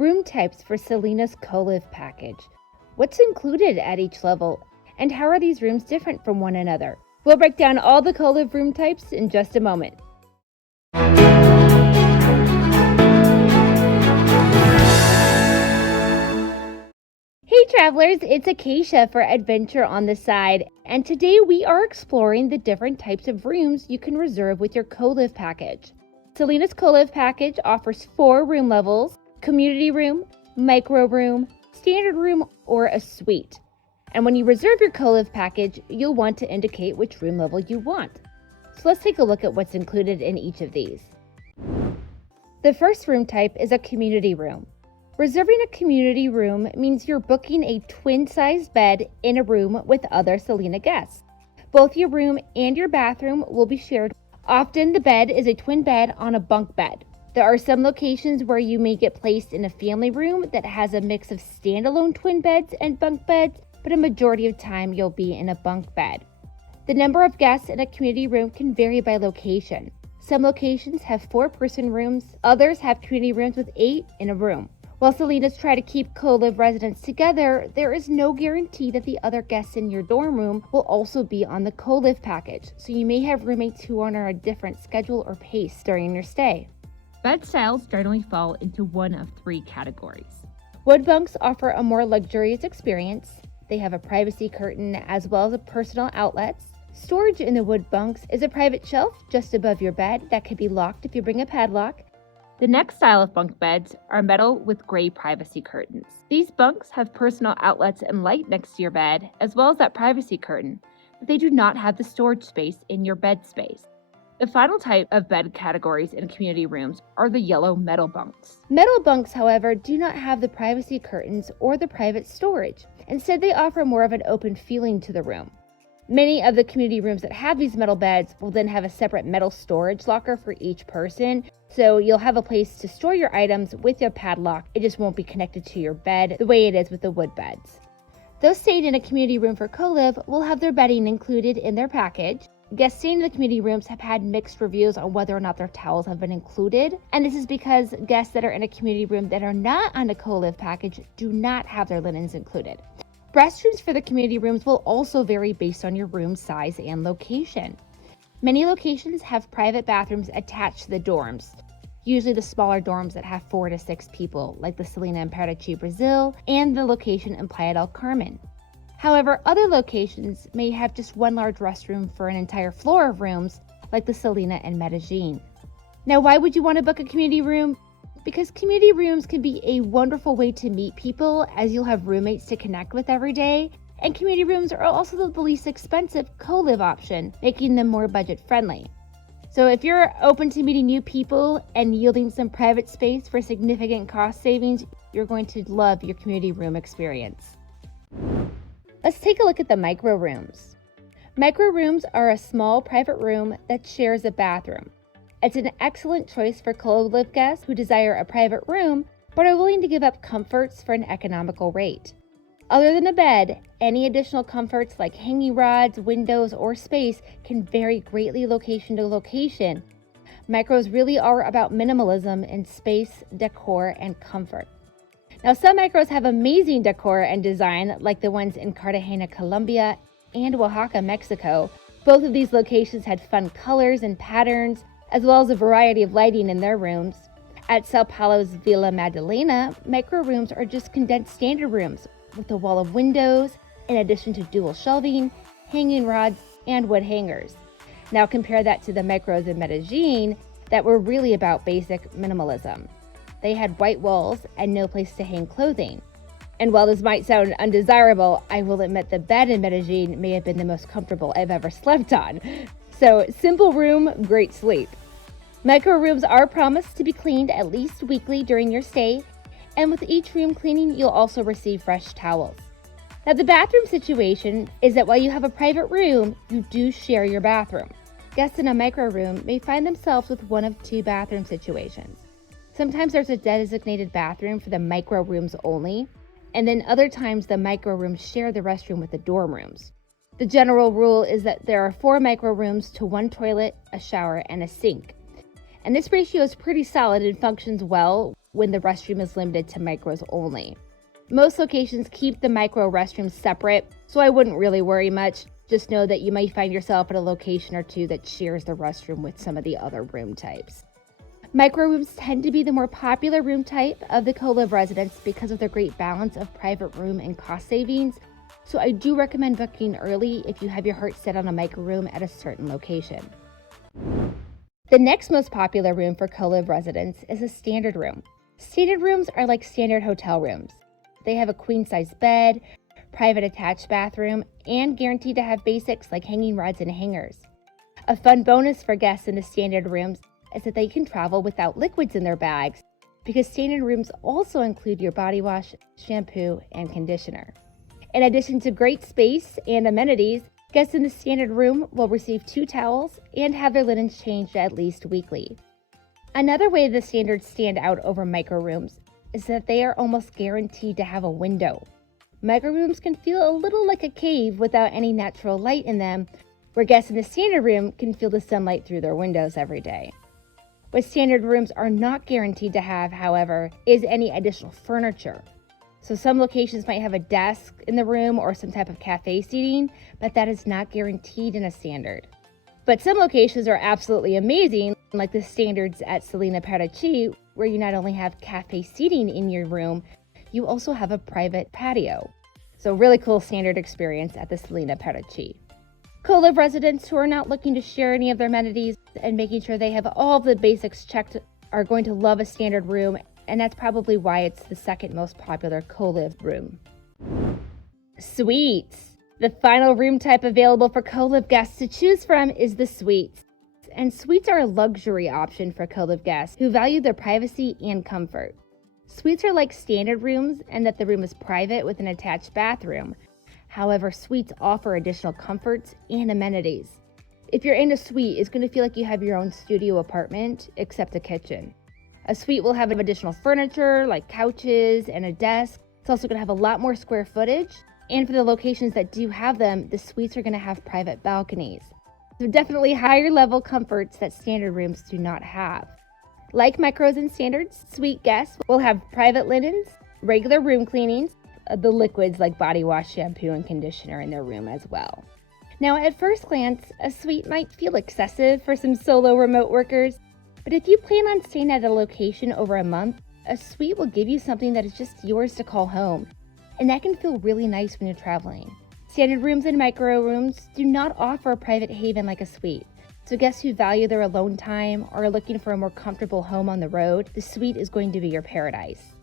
Room types for Selina's Colive package. What's included at each level, and how are these rooms different from one another? We'll break down all the Colive room types in just a moment. Hey travelers, it's Acacia for Adventure on the Side, and today we are exploring the different types of rooms you can reserve with your Colive package. Selina's Colive package offers 4 room levels: community room, micro room, standard room, or a suite. And when you reserve your Colive package, you'll want to indicate which room level you want. So let's take a look at what's included in each of these. The first room type is a community room. Reserving a community room means you're booking a twin-sized bed in a room with other Selina guests. Both your room and your bathroom will be shared. Often the bed is a twin bed on a bunk bed. There are some locations where you may get placed in a family room that has a mix of standalone twin beds and bunk beds, but a majority of time you'll be in a bunk bed. The number of guests in a community room can vary by location. Some locations have 4-person rooms, others have community rooms with 8 in a room. While Selinas try to keep Colive residents together, there is no guarantee that the other guests in your dorm room will also be on the Colive package, so you may have roommates who are on a different schedule or pace during your stay. Bed styles generally fall into one of 3 categories. Wood bunks offer a more luxurious experience. They have a privacy curtain as well as personal outlets. Storage in the wood bunks is a private shelf just above your bed that can be locked if you bring a padlock. The next style of bunk beds are metal with gray privacy curtains. These bunks have personal outlets and light next to your bed, as well as that privacy curtain, but they do not have the storage space in your bed space. The final type of bed categories in community rooms are the yellow metal bunks. Metal bunks, however, do not have the privacy curtains or the private storage. Instead, they offer more of an open feeling to the room. Many of the community rooms that have these metal beds will then have a separate metal storage locker for each person, so you'll have a place to store your items with your padlock. It just won't be connected to your bed the way it is with the wood beds. Those staying in a community room for Colive will have their bedding included in their package. Guests staying in the community rooms have had mixed reviews on whether or not their towels have been included, and this is because guests that are in a community room that are not on the Colive package do not have their linens included. Restrooms for the community rooms will also vary based on your room size and location. Many locations have private bathrooms attached to the dorms, usually the smaller dorms that have 4 to 6 people, like the Selina in Paraty, Brazil, and the location in Playa del Carmen. However, other locations may have just one large restroom for an entire floor of rooms, like the Selina in Medellin. Now, why would you want to book a community room? Because community rooms can be a wonderful way to meet people, as you'll have roommates to connect with every day, and community rooms are also the least expensive Colive option, making them more budget friendly. So if you're open to meeting new people and yielding some private space for significant cost savings, you're going to love your community room experience. Let's take a look at the micro rooms. Micro rooms are a small private room that shares a bathroom. It's an excellent choice for Colive guests who desire a private room but are willing to give up comforts for an economical rate. Other than a bed, any additional comforts like hanging rods, windows, or space can vary greatly location to location. Micros really are about minimalism in space, decor, and comfort. Now, some micros have amazing decor and design, like the ones in Cartagena, Colombia, and Oaxaca, Mexico. Both of these locations had fun colors and patterns, as well as a variety of lighting in their rooms. At Sao Paulo's Vila Madalena, micro rooms are just condensed standard rooms with a wall of windows, in addition to dual shelving, hanging rods, and wood hangers. Now compare that to the micros in Medellin that were really about basic minimalism. They had white walls and no place to hang clothing. And while this might sound undesirable, I will admit the bed in Medellin may have been the most comfortable I've ever slept on. So simple room, great sleep. Micro rooms are promised to be cleaned at least weekly during your stay, and with each room cleaning, you'll also receive fresh towels. Now, the bathroom situation is that while you have a private room, you do share your bathroom. Guests in a micro room may find themselves with one of 2 bathroom situations. Sometimes there's a designated bathroom for the micro rooms only, and then other times the micro rooms share the restroom with the dorm rooms. The general rule is that there are 4 micro rooms to 1 toilet, a shower, and a sink. And this ratio is pretty solid and functions well, when the restroom is limited to micros only. Most locations keep the micro restrooms separate, so I wouldn't really worry much. Just know that you might find yourself at a location or two that shares the restroom with some of the other room types. Micro rooms tend to be the more popular room type of the co-live residence because of their great balance of private room and cost savings, so I do recommend booking early if you have your heart set on a micro room at a certain location. The next most popular room for co-live residents is a standard room. Standard rooms are like standard hotel rooms. They have a queen-size bed, private attached bathroom, and guaranteed to have basics like hanging rods and hangers. A fun bonus for guests in the standard rooms is that they can travel without liquids in their bags because standard rooms also include your body wash, shampoo, and conditioner. In addition to great space and amenities, guests in the standard room will receive 2 towels and have their linens changed at least weekly. Another way the standards stand out over micro rooms is that they are almost guaranteed to have a window. Micro rooms can feel a little like a cave without any natural light in them, where guests in the standard room can feel the sunlight through their windows every day. What standard rooms are not guaranteed to have, however, is any additional furniture. So some locations might have a desk in the room or some type of cafe seating, but that is not guaranteed in a standard. But some locations are absolutely amazing, like the standards at Selina Chicago, where you not only have cafe seating in your room, you also have a private patio. So really cool standard experience at the Selina Chicago. Co-live residents who are not looking to share any of their amenities and making sure they have all of the basics checked are going to love a standard room, and that's probably why it's the second most popular co-live room. Suites. The final room type available for co-live guests to choose from is the suites. And suites are a luxury option for co-live guests who value their privacy and comfort. Suites are like standard rooms in that the room is private with an attached bathroom. However, suites offer additional comforts and amenities. If you're in a suite, it's going to feel like you have your own studio apartment, except a kitchen. A suite will have additional furniture like couches and a desk. It's also going to have a lot more square footage. And for the locations that do have them, the suites are going to have private balconies. So definitely higher level comforts that standard rooms do not have. Like micros and standards, suite guests will have private linens, regular room cleanings, the liquids like body wash, shampoo, and conditioner in their room as well. Now, at first glance, a suite might feel excessive for some solo remote workers, but if you plan on staying at a location over a month, a suite will give you something that is just yours to call home, and that can feel really nice when you're traveling. Standard rooms and micro rooms do not offer a private haven like a suite, so guests who value their alone time or are looking for a more comfortable home on the road, the suite is going to be your paradise.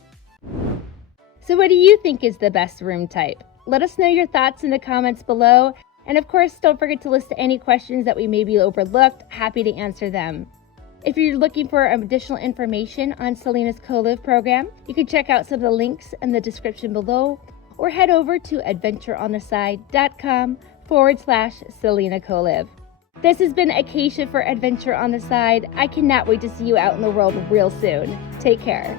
So what do you think is the best room type? Let us know your thoughts in the comments below. And of course, don't forget to list any questions that we may be overlooked. Happy to answer them. If you're looking for additional information on Selina's Co-Live program, you can check out some of the links in the description below or head over to adventureontheside.com/Selina Colive. This has been Acacia for Adventure on the Side. I cannot wait to see you out in the world real soon. Take care.